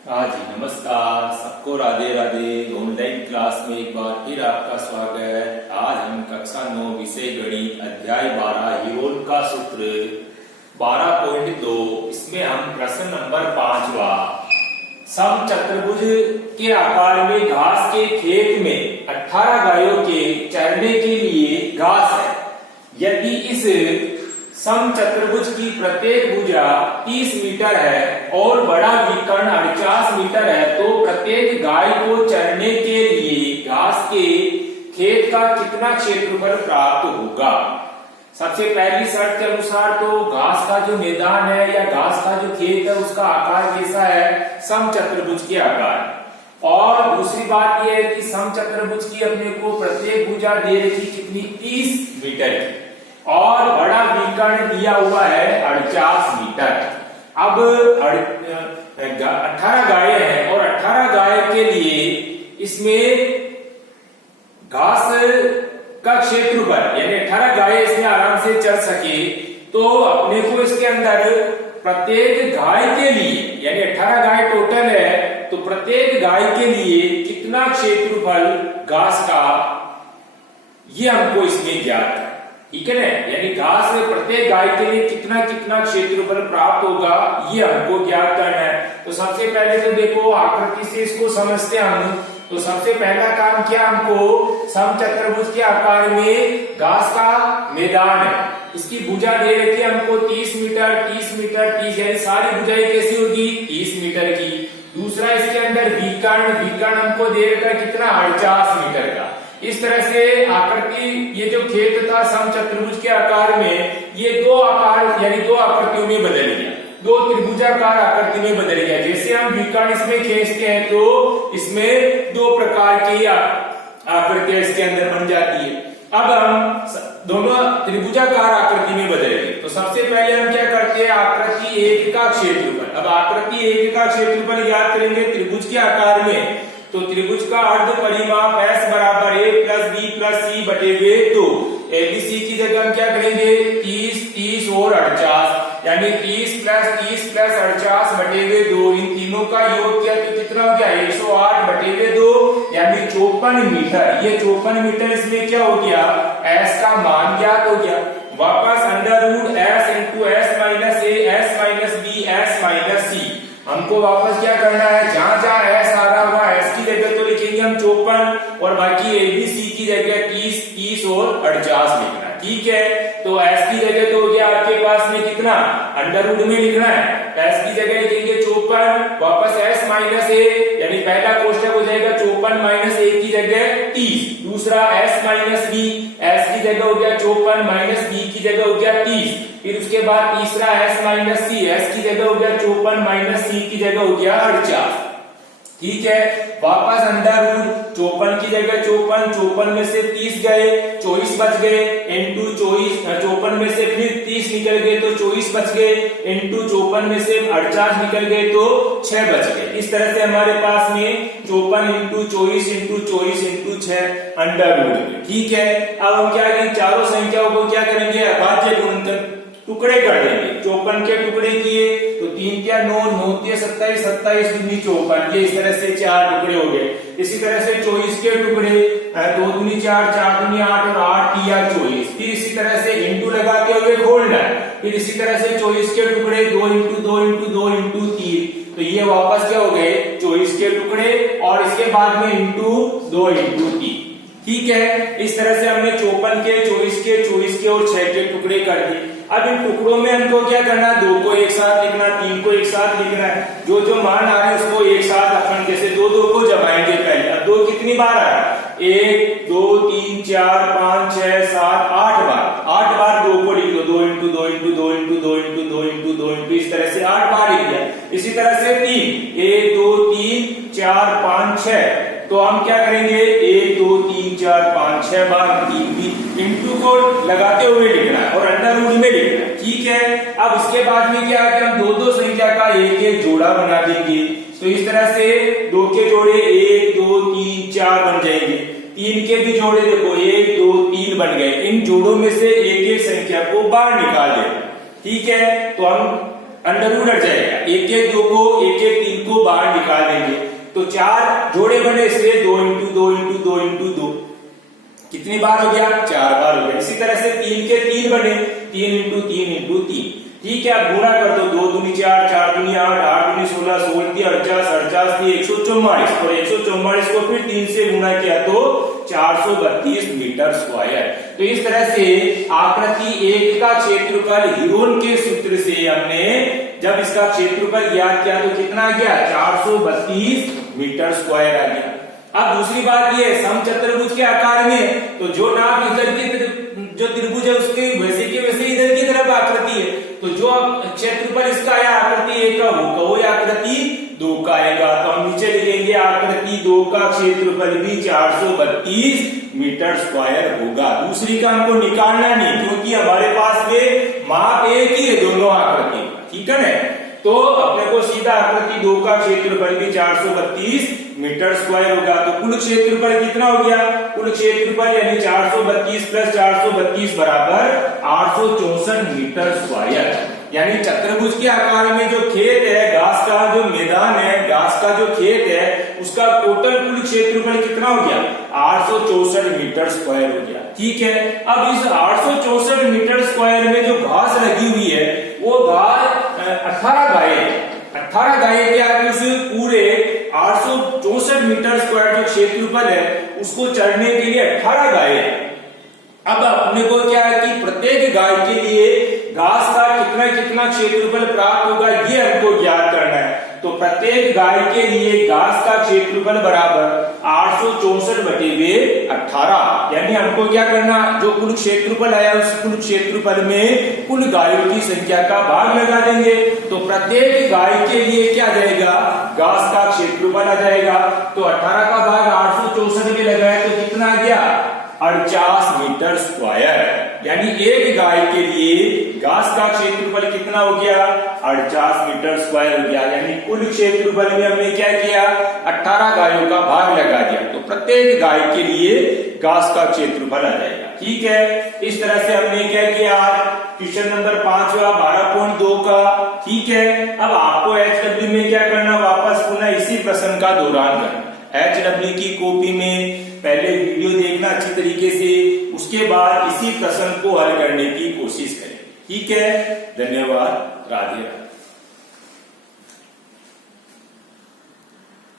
हाँ जी, नमस्कार सबको, राधे राधे। ऑनलाइन क्लास में एक बार फिर आपका स्वागत है। आज हम कक्षा 9 विषय गणित अध्याय 12 हीरोन का सूत्र 12.2 इसमें हम प्रश्न नंबर 5वां समचतुर्भुज के आकार में घास के खेत में 18 गायों के चरने के लिए घास है। यदि इस समचतुर्भुज की प्रत्येक भुजा 30 मीटर है और बड़ा विकर्ण 48 मीटर है, तो प्रत्येक गाय को चरने के लिए घास के खेत का कितना क्षेत्रफल प्राप्त होगा। सबसे पहली शर्त के अनुसार तो घास का जो मैदान है या घास का जो खेत है उसका आकार कैसा है, समचतुर्भुज के आकार। और दूसरी बात यह है कि समचतुर्भुज की अपने को प्रत्येक भुजा दे रखी कितनी, 30 मीटर की, और बड़ा विकर्ण दिया हुआ है 48 मीटर। अब 18 गाय हैं और 18 गाय के लिए इसमें घास का क्षेत्रफल यानी 18 गाय इसमें आराम से चल सके, तो अपने को इसके अंदर प्रत्येक गाय के लिए यानी 18 गाय टोटल है, तो प्रत्येक गाय के लिए कितना क्षेत्रफल घास का, ये हमको इसमें ज्ञात है। ठीक है ना, यानी घास में प्रत्येक गाय के लिए कितना कितना क्षेत्रफल प्राप्त होगा, ये हमको ज्ञात करना है। तो सबसे पहले तो देखो आकृति से इसको समझते हैं हम। तो सबसे पहला काम क्या, हमको समचतुर्भुज के आकार में घास का मैदान है, इसकी भुजा दे रखी है हमको 30 मीटर 30 मीटर 30, यानी सारी भुजाएं कैसी होगी, 30 मीटर की। दूसरा इसके अंदर विकर्ण हमको दे रखा है कितना, 48 मीटर का। इस तरह से आकृति, ये जो खेत था समचतुर्भुज के आकार में, ये दो आकार यानी दो आकृतियों में बदल गया, दो त्रिभुजाकार आकृति में बदल गया। जैसे हम विकर्ण इसमें खींचते हैं तो इसमें दो प्रकार की आकृतियां इसके अंदर बन जाती है। अब हम दोनों त्रिभुजाकार आकृति में बदल गए, तो सबसे पहले हम क्या करते हैं, आकृति 1 का क्षेत्रफल। अब आकृति 1 का क्षेत्रफल याद करेंगे त्रिभुज के आकार में, तो त्रिभुज का अर्ध परिमाप S बराबर A plus B plus C बटे हुए 2। ABC की जगह हम क्या करेंगे, 30 30 और 48, यानी 30 प्लस 48 बटे हुए 2। इन तीनों का योग किया तो कितना हो गया, 108 बटे हुए 2, यानी 54 मीटर। ये 54 मीटर इसमें क्या हो गया, S का मान ज्ञात हो गया। वापस under root S into S minus A S minus B S minus C, हमको वापस क्या करना है, जहां जहां S आ रहा हुआ S की जगह तो लिखेंगे हम 54 और बाकी ABC की जगह 30 30 और 48 लिखना है। ठीक है, तो S की जगह तो हो गया आपके पास में कितना, अंडर रूट में लिखना है, S की जगह लिखेंगे 54, वापस S माइनस A, यानी पहला कोष्ठक हो जाएगा 54 माइनस 1 की जगह 30, दूसरा S माइनस B, S की जगह हो गया 54 माइनस B की जगह हो गया 30, फिर उसके बाद तीसरा S माइनस C, S की जगह हो गया 54 माइनस C की जगह हो गया 48। ठीक है, वापस अंडर रूट 54 की जगह 54 में से 30 गए, 24 बच गए, इंटू 54 में से फिर 30 निकल गए तो 24 बच गए, इंटू 54 में से 48 निकल गए तो 6 बच गए। इस तरह से हमारे पास में 54 इंटू 24 इंटू 6 अंडर रूट। ठीक है, अब हम क्या करेंगे, चारों संख्याओं को क्या करेंगे, अभाज्य गुणनखंड टुकड़े कर देंगे। 54 के टुकड़े किए तो 3 क्या 9 9 27 27 दूनी 54, ये इस तरह से 4 टुकड़े हो गए। इसी तरह से 24 के टुकड़े 2 दूनी 4 4 दूनी 8 और 8 या 24, फिर इसी तरह से इंटू लगाते हुए खोलना है। फिर इसी तरह से 24 के टुकड़े 2 इंटू 2 इंटू 2 इंटू 3, तो ये वापस क्या हो गए 24 के टुकड़े और इसके बाद में इंटू 2 इंटू 3। ठीक है, इस तरह से हमने 54 के 24 के और 6 के टुकड़े कर दिए। अब इन टुकड़ों में हमको क्या करना है, 2 को एक साथ लिखना, 3 को एक साथ लिखना है। जो जो मान आ रहे हैं उसको एक साथ अपन जैसे 2 2 को जमाएंगे पहले। अब 2 कितनी बार आ रहा है, 1 2 3 4 5 6 7 8 बार, 8 बार 2 को लिख दो, 2 into 2 into 2 into 2 into 2 into 2 into, इस तरह से 8 बार लिख दिया। इसी तरह से 3 1 2 3 4 5 6, तो हम क्या करेंगे 1 2 3 4 5 6 बार 3 भी इंटू को लगाते हुए लिखना है और अंडर रूट में लिखना है। ठीक है, अब इसके बाद में क्या है, हम 2 2 संख्या का एक एक जोड़ा बना देंगे। तो इस तरह से 2 के जोड़े 1 2 3 4 बन जाएंगे, 3 के भी जोड़े देखो 1 2 3 बन गए। इन जोड़ों में से एक एक संख्या को बाहर निकाल देना। ठीक है, तो हम अंडर रूट हट जाएगा, एक एक 2 को, एक एक 3 को बाहर निकाल देंगे तो 4 जोड़े बने, इसलिए 2 इंटू 2 इंटू 2 इंटू 2 कितनी बार हो गया, 4 बार हो गया। इसी तरह से 3 के 3 बने, 3 इंटू 3 इंटू 3, ठीक है। अब गुणा कर दो, 2 दूनी 4, 4 दूनी 8, 8 दूनी 16, 16 × 48, 48 × 144 और 144 को फिर 3 से गुणा किया तो 432 मीटर स्क्वायर। तो इस तरह से आकृति 1 का क्षेत्रफल हीरोन के सूत्र से हमने जब इसका क्षेत्रफल ज्ञात किया तो कितना आ गया, 432 मीटर स्क्वायर आ गया। अब दूसरी बात ये समचतुर्भुज के आकार में, तो जो नाप इधर की जो त्रिभुज है उसके वैसे के वैसे इधर की तरफ आकृति है, तो जो क्षेत्रफल इसका आया आकृति 1 का वो आकृति 2 का आएगा। तो हम नीचे लिखेंगे आकृति 2 का क्षेत्रफल भी 432 मीटर स्क्वायर होगा। दूसरी का हमको निकालना नहीं, क्योंकि हमारे पास में माप एक ही है दोनों आकृति, ठीक है ना। तो अपने को सीधा आकृति 2 का क्षेत्रफल भी 432 मीटर स्क्वायर होगा। तो कुल क्षेत्रफल कितना हो गया, कुल क्षेत्रफल यानी 432 प्लस 432 बराबर 864 मीटर स्क्वायर। यानी चतुर्भुज के आकार में जो खेत है, घास का जो मैदान है, घास का जो खेत है, उसका टोटल कुल क्षेत्रफल कितना हो गया, 864 मीटर स्क्वायर हो गया, ठीक है। अब इस 864 मीटर स्क्वायर में जो घास लगी हुई है वो घास 18 गाय, 18 गाय के आगे उस पूरे 864 मीटर स्क्वायर जो क्षेत्रफल है उसको चढ़ने के लिए 18 गाय है। अब अपने को क्या है कि प्रत्येक गाय के लिए घास का कितना कितना क्षेत्रफल प्राप्त होगा ये हमको ज्ञात करना है। तो प्रत्येक गाय के लिए घास का क्षेत्रफल बराबर 864 बटे 18, यानी हमको क्या करना, जो कुल क्षेत्रफल आया उस कुल क्षेत्रफल में कुल गायों की संख्या का भाग लगा देंगे। तो प्रत्येक गाय के लिए क्या जाएगा, घास का क्षेत्रफल आ जाएगा। तो 18 का भाग 864 में लगाया तो कितना आ गया, 48 मीटर स्क्वायर। यानी एक गाय के लिए घास का क्षेत्रफल कितना हो गया, 48 मीटर स्क्वायर हो गया। यानी कुल क्षेत्रफल में हमने क्या किया, 18 गायों का भाग लगा दिया, तो प्रत्येक गाय के लिए घास का क्षेत्रफल आ जाएगा, ठीक है। इस तरह से हमने क्या किया, क्वेश्चन नंबर 5 12.2 का, ठीक है। अब आपको HW में क्या करना, वापस पुनः इसी प्रश्न का दोहरान करना। HW की कॉपी में पहले वीडियो देखना अच्छी तरीके से, उसके बाद इसी प्रश्न को हल करने की कोशिश करें, ठीक है। धन्यवाद, राधे राधे।